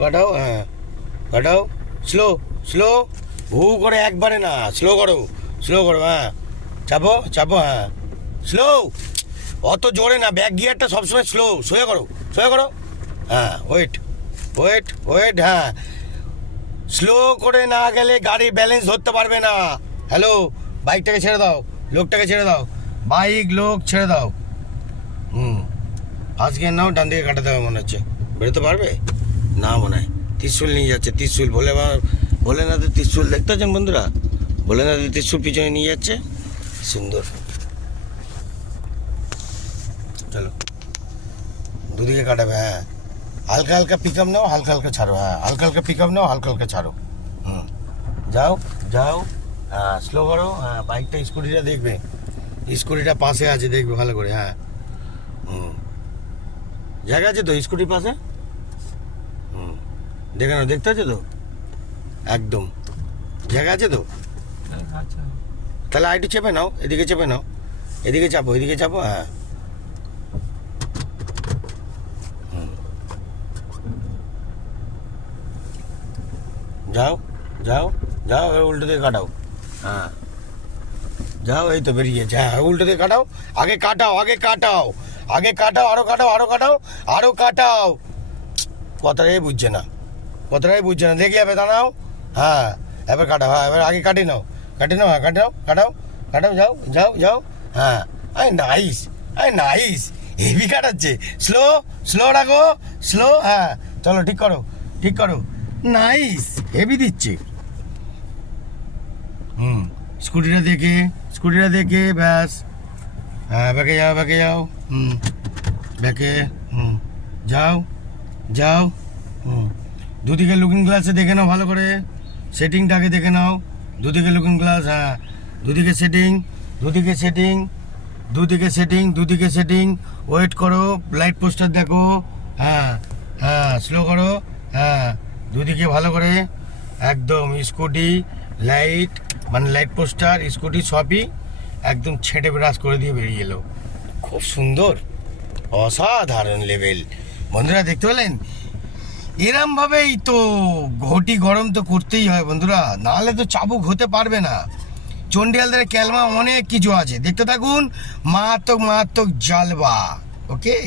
কাটাও, হ্যাঁ কাটাও, স্লো স্লো, হু করে একবারে না, স্লো করো, স্লো করো, হ্যাঁ চাপো চাপো, হ্যাঁ স্লো, অত জোরে না, ব্যাক গিয়ারটা সবসময় স্লো, সোজা করো, সোজা করো, হ্যাঁ ওয়েট ওয়েট ওয়েট, হ্যাঁ স্লো করে না গেলে গাড়ি ব্যালেন্স ধরতে পারবে না। হ্যালো, বাইকটাকে ছেড়ে দাও, লোকটাকে ছেড়ে দাও, বাইক লোক ছেড়ে দাও। আজকে নাও, ডান দিকে কাটাতে হবে মনে হচ্ছে, বেরোতে পারবে না মনে হয়। ত্রিশুল নিয়ে যাচ্ছে, ত্রিশুল, ভোলেনাথের ত্রিশুল দেখতে পাচ্ছেন বন্ধুরা, ভোলেনাথের ত্রিশুল পিছনে নিয়ে যাচ্ছে, সুন্দর। চলো, দুদিকে কাটাবে, হ্যাঁ হালকা হালকা পিক আপ নাও, হালকা হালকা ছাড়ো, হ্যাঁ হালকা হালকা পিক আপ নাও, হালকা হালকা ছাড়ো, যাও যাও, হ্যাঁ স্লো করো, হ্যাঁ বাইকটা স্কুটিটা দেখবে, স্কুটিটা পাশে আছে দেখবে ভালো করে, হ্যাঁ জায়গা আছে তো স্কুটির পাশে, দেখে নাও, দেখতে আছে তো একদম জায়গা আছে তো, তাহলে আইটি চেপে নাও, এদিকে চেপে নাও, এদিকে চাপো, এদিকে চাপো, হ্যাঁ যাও যাও যাও, এবার উল্টো দিকে কাটাও, হ্যাঁ যাও, এই তো বেরিয়েছে, হ্যাঁ উল্টো দিকে কাটাও, আগে কাটাও, আগে কাটাও, আগে কাটাও, আরো কাটাও, আরো কাটাও, আরো কাটাও, কথাটাই বুঝছে না, কথাটাই বুঝছে না, দেখে যাবে, দাঁড়াও, হ্যাঁ এবার কাটাও, হ্যাঁ এবার আগে কাটি নাও, কাটি নাও, হ্যাঁ কাটাও কাটাও কাটাও, যাও যাও যাও, হ্যাঁ I nice, I nice, heavy কাটাচ্ছে, স্লো স্লো রাখো, স্লো, হ্যাঁ চলো ঠিক করো, ঠিক করো, নাইস, হেভি দিচ্ছে, স্কুটিটা দেখে, স্কুটিটা দেখে, ব্যাস, হ্যাঁ ব্যাকে যাও, ব্যাকে যাও, ব্যাকে, যাও যাও, দুদিকে লুকিং গ্লাসে দেখে নাও ভালো করে, সেটিংটাকে দেখে নাও, দুদিকে লুকিং গ্লাস, হ্যাঁ দুদিকে সেটিং, দুদিকে সেটিং, দুদিকে সেটিং, দুদিকে সেটিং, ওয়েট করো, লাইট পোস্টার দেখো, হ্যাঁ হ্যাঁ স্লো করো, হ্যাঁ দুদিকে ভালো করে, একদম স্কুটি লাইট, মানে লাইট পোস্টার স্কুটি সবই একদম ছেঁটে ব্রাশ করে দিয়ে বেরিয়ে এলো, খুব সুন্দর, অসাধারণ লেভেল। বন্ধুরা দেখতে পেলেন, এরমভাবেই তো ঘটি গরম তো করতেই হয় বন্ধুরা, নাহলে তো চাবুক হতে পারবে না। চন্ডিয়ালদের ক্যালমা অনেক কিছু আছে, দেখতে থাকুন, মারাত্মক মারাত্মক জালবা, ওকে।